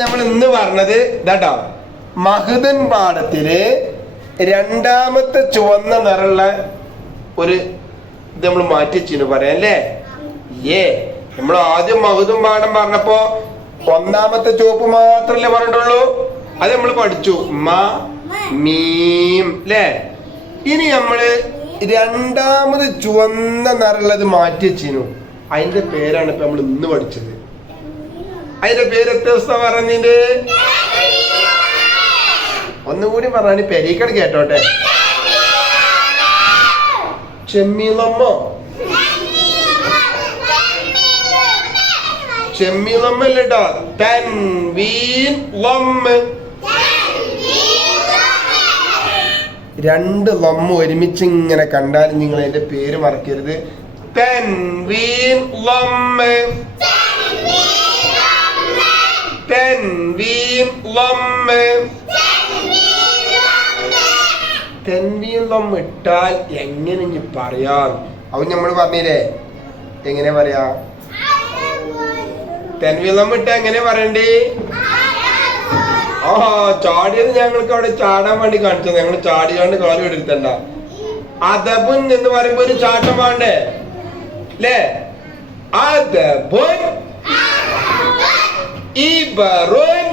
നമ്മൾ ഇന്ന് പറഞ്ഞത് ഇതാട്ടോ, മഹ്ദൻ പാഠത്തില് രണ്ടാമത്തെ ചുവന്ന നിറമുള്ള ഒരു ഇത് നമ്മൾ മാറ്റിച്ചിന് പറയാം അല്ലേ? നമ്മൾ ആദ്യം മഹ്ദൻ പാഠം പറഞ്ഞപ്പോ ഒന്നാമത്തെ ചുവപ്പ് മാത്രല്ലേ പറഞ്ഞിട്ടുള്ളൂ, അത് നമ്മൾ പഠിച്ചു മീം അല്ലേ? ഇനി നമ്മള് രണ്ടാമത് ചുവന്ന നിറമുള്ളത് മാറ്റി വെച്ചിനു, അതിന്റെ പേരാണ് ഇപ്പൊ നമ്മൾ ഇന്ന് പഠിച്ചത്. അതിന്റെ പേര് എത്ര ദിവസം പറഞ്ഞിട്ട് ഒന്നുകൂടി പറഞ്ഞാൽ പെരീക്കട് കേട്ടോട്ടെ. ചെമ്മീലമ്മോ, ചെമ്മീലമ്മല്ലോ, തൻവീൻ ലമ്മ. രണ്ട് ലമ്മ ഒരുമിച്ച് ഇങ്ങനെ കണ്ടാൽ നിങ്ങൾ അതിന്റെ പേര് മറക്കരുത്. തൻവീൻ ലമ്മ, തൻവീൻ ലമ്മ. തൻവീൻ ലമ്മ ഇട്ടാൽ എങ്ങനെ പറയാം? അവൻ നമ്മൾ പറഞ്ഞില്ലേ എങ്ങനെ പറയാ? തൻവീൻ ലമ്മ ഇട്ടാ എങ്ങനെ പറയണ്ടേ? ചാടിയത് ഞങ്ങൾക്ക് അവിടെ ചാടാൻ വേണ്ടി കാണിച്ചത്, ഞങ്ങൾ ചാടിയാണ്ട് കാലം എടുത്തണ്ട. അദബുൻ എന്ന് പറയുമ്പോ ഒരു ചാട്ടം വേണ്ടേ അല്ലേ? അദബുൻ ഇബറുൻ,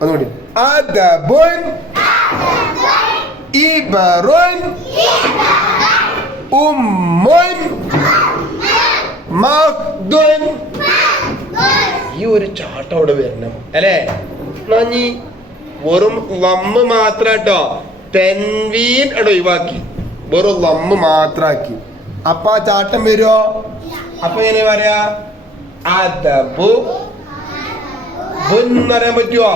ഒന്നുകൂടി. അദബുൻ ഇബറുൻ ഉമ്മുൻ മഖ്ദുൻ. ഈ ഒരു ചാട്ടം അവിടെ വരണം അല്ലേ? നീ വെറും ലമ്മ് മാത്രട്ടോ തൻവീൻ അവിടെ ഒഴിവാക്കി വെറും ലമ്മ് മാത്രാക്കി, അപ്പൊ ആ ചാട്ടം വരുമോ? അപ്പൊ എങ്ങനെ പറയാ? അദബു ബുൻ എന്ന് പറയാൻ പറ്റുമോ?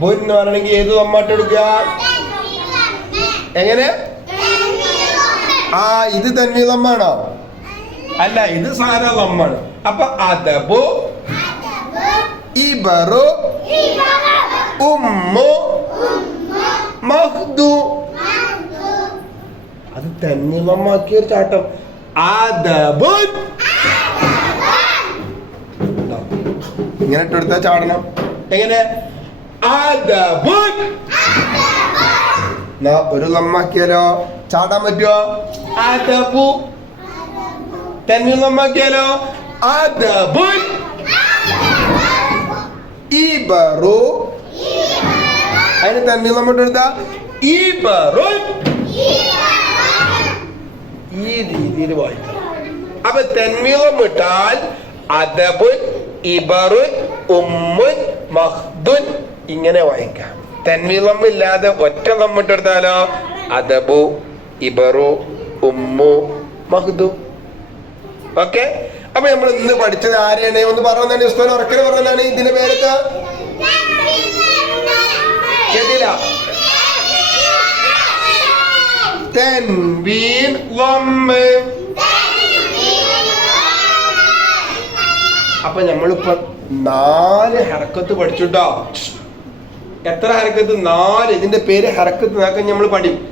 ബുൻ എന്ന് പറയണെങ്കിൽ ഏത് ലമ്മാട്ട് എടുക്കുക? എങ്ങനെ? ഇത് തൻവീൻ ലമ്മാണോ? അല്ല, ഇത് സാധാ ലമ്മാണ്. അപ്പൊ അദബു ഇബറു ഉമ്മു മഖ്ദു. അത് തൻവീൻ ലമ്മാക്കിയ ഒരു ചാട്ടം. അദബുൻ ഇങ്ങനെ ഇട്ടെടുത്താ ചാടണം. എങ്ങനെ? അദബുൻ. ഒരു ലമ്മാക്കിയാലോ ചാടാൻ പറ്റുമോ? അദബു. തൻവീൻ ലമ്മാക്കിയാലോ? അദബുൻ ഇബറു. അതിന് തൻവീൻ ലമ്മ ഇട്ടെടുത്താ ഇബറുൻ. ഈ രീതിയിൽ വായിക്കണം. അപ്പൊ തൻവീൻ ലമ്മ ഇട്ടാൽ അദബുൻ ഇബറുൻ ഉമ്മുൻ മഖ്ദുൻ ഇങ്ങനെ വായിക്കാം. തൻവീൻ ലമ്മ ഇല്ലാതെ ഒറ്റ ലമ്മ ഇട്ടെടുത്താലോ? അദബു ഇബറു ഉമ്മു മഖ്ദു. ഓക്കെ, അപ്പൊ നമ്മൾ ഇന്ന് പഠിച്ചത് ആരെയാണ് ഒന്ന് പറഞ്ഞതാണ്? ഉസ്താദ് ഉറക്കനെ പറഞ്ഞതാണ്. ഇതിന്റെ പേരൊക്കെ കേട്ടില്ല? തൻവീൻ ലമ്മ. അപ്പൊ നമ്മളിപ്പോ 4 ഹർക്കത്ത് പഠിച്ചുട്ടോ. എത്ര ഹർക്കത്ത്? 4. ഇതിന്റെ പേര് ഹർക്കത്ത് നോക്കാൻ നമ്മൾ പഠിക്കും.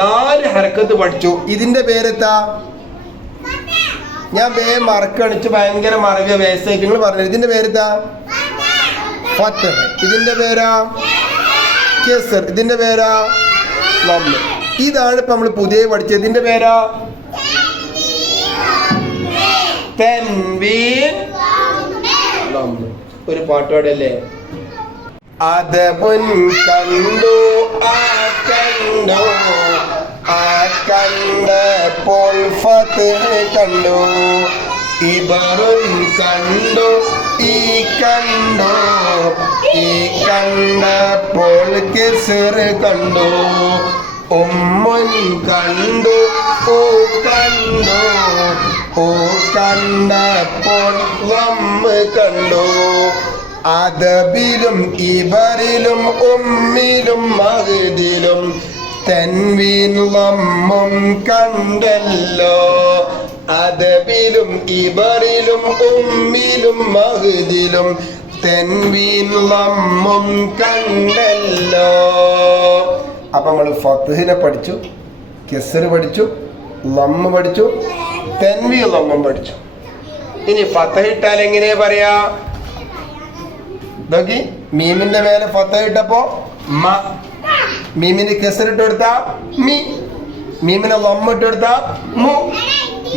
4 ഹർക്കത്ത് പഠിച്ചു. ഇതിന്റെ പേരെത്താ? ഞാൻ മറക്കണിച്ച് ഭയങ്കര മറവിയ വേസ്റ്റ് നിങ്ങൾ പറഞ്ഞു. ഇതിന്റെ പേരെത്താ? ഫത്ഹ്. ഇതിന്റെ പേരാ കസ്ർ. ഇതിന്റെ പേരാ ലമ്മ്. ഇതാണ് ഇപ്പൊ നമ്മൾ പുതിയ പഠിച്ചത്. ഇതിന്റെ പേരാ തൻവീൻ ലമ്മ്. ഒരു പാട്ടോടല്ലേ? അദബുൻ കണ്ടു കണ്ടു കണ്ടപ്പോൾ ഫത്ഹ് കണ്ടു, ഇബറുൻ കണ്ടു കണ്ടപ്പോൾ കസ്ർ കണ്ടു, ഉമ്മുൻ കണ്ടു കണ്ടപ്പോൾ ലമ്മ് കണ്ടു. അദബിലും ഇബറിലും ഉമ്മിലും മഖ്ദിലും തൻവീൻ ലമ്മും കണ്ടല്ലോ. അദബിലും ഇബറിലും ഉമ്മിലും മഖ്ദിലും തൻവീൻ ലമ്മും കണ്ടല്ലോ. അപ്പൊ നമ്മൾ ഫത്ഹിനെ പഠിച്ചു, കസ്ർ പഠിച്ചു, ലമ്മ് പഠിച്ചു, തൻവീൻ ലമ്മും പഠിച്ചു. ഇനി ഫത്ഹ് ഇട്ടാൽ എങ്ങനെ പറയാ? നോക്കി മീമിന്റെ മേലെ ഫത്ത ഇട്ടപ്പോ മ, മീമിന് കെസറിട്ട് കൊടുത്താ മി, മീമിനെ ലമ്മിട്ട് കൊടുത്താ മു,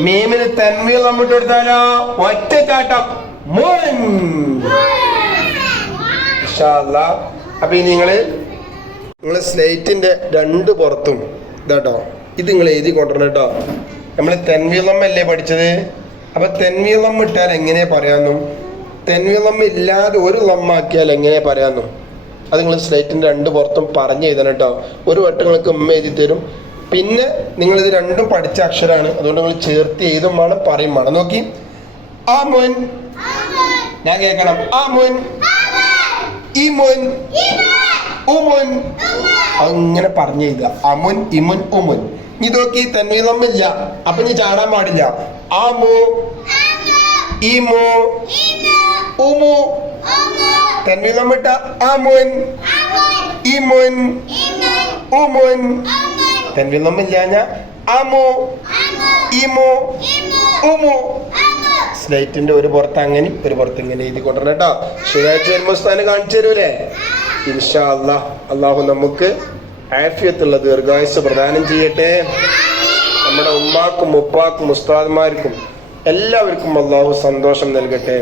മീമിന് തൻവീൽ ലമ്മിട്ട് കൊടുത്താലോ ഒറ്റ ചാട്ടം മുൻ. ഇൻഷാ അല്ലാഹ്. അപ്പൊ ഇനി നിങ്ങള് സ്ലേറ്റിന്റെ രണ്ട് പുറത്തും ഇതാട്ടോ ഇത് നിങ്ങൾ എഴുതി കൊണ്ടുവരണം കേട്ടോ. നമ്മള് തെൻവീലമ്മല്ലേ പഠിച്ചത്. അപ്പൊ തെൻവീലമ്മ ഇട്ടാൽ എങ്ങനെ പറയാന്നു, തെൻവീലമ്മ ഇല്ലാതെ ഒരു ലമ്മാക്കിയാൽ എങ്ങനെ പറയാന്നു, അത് നിങ്ങൾ സ്ലേറ്റിന്റെ രണ്ട് പുറത്തും പറഞ്ഞു എഴുതണം കേട്ടോ. ഒരു വട്ടം നിങ്ങൾക്ക് ഉമ്മ എഴുതി തരും. പിന്നെ നിങ്ങൾ ഇത് രണ്ടും പഠിച്ച അക്ഷരമാണ്, അതുകൊണ്ട് നിങ്ങൾ ചേർത്ത് എഴുതും വേണം പറയും വേണം. നോക്കി ആ മോൻ, ഞാൻ കേൾക്കണം. ആ മോൻ, ഈ മോൻ, ഉമുൻ, അങ്ങനെ പറഞ്ഞു എഴുതുക. അമുൻ, ഇമുൻ, ഉമുൻ. നീ നോക്കി തൻവീലമ്മില്ല, അപ്പൊ നീ ചാടാൻ പാടില്ല. ആമു, ഈമു, ഉമു. തൻവീലമ്മിട്ട ആമുൻ, ഈമുൻ, ഉമുൻ. തൻവീലമ്മില്ല ഞാൻ ആമു, ഈമു, ഉമു. സ്ലേറ്റിന്റെ ഒരു പുറത്ത് അങ്ങനെ ഒരു പുറത്ത് ഇങ്ങനെ എഴുതി കൊണ്ടുവരണം കേട്ടോ. ശനിയാഴ്ച വരുമ്പോ സ്ഥാനം കാണിച്ചു തരൂലേ? ഇൻഷാ അല്ലാഹ്. അള്ളാഹു നമുക്ക് ആഫിയത്തുള്ള ദീർഘായുസ് പ്രദാനം ചെയ്യട്ടെ. നമ്മുടെ ഉമ്മാക്കും ഉപ്പാക്കും ഉസ്താദ്മാർക്കും എല്ലാവർക്കും അള്ളാഹു സന്തോഷം നൽകട്ടെ.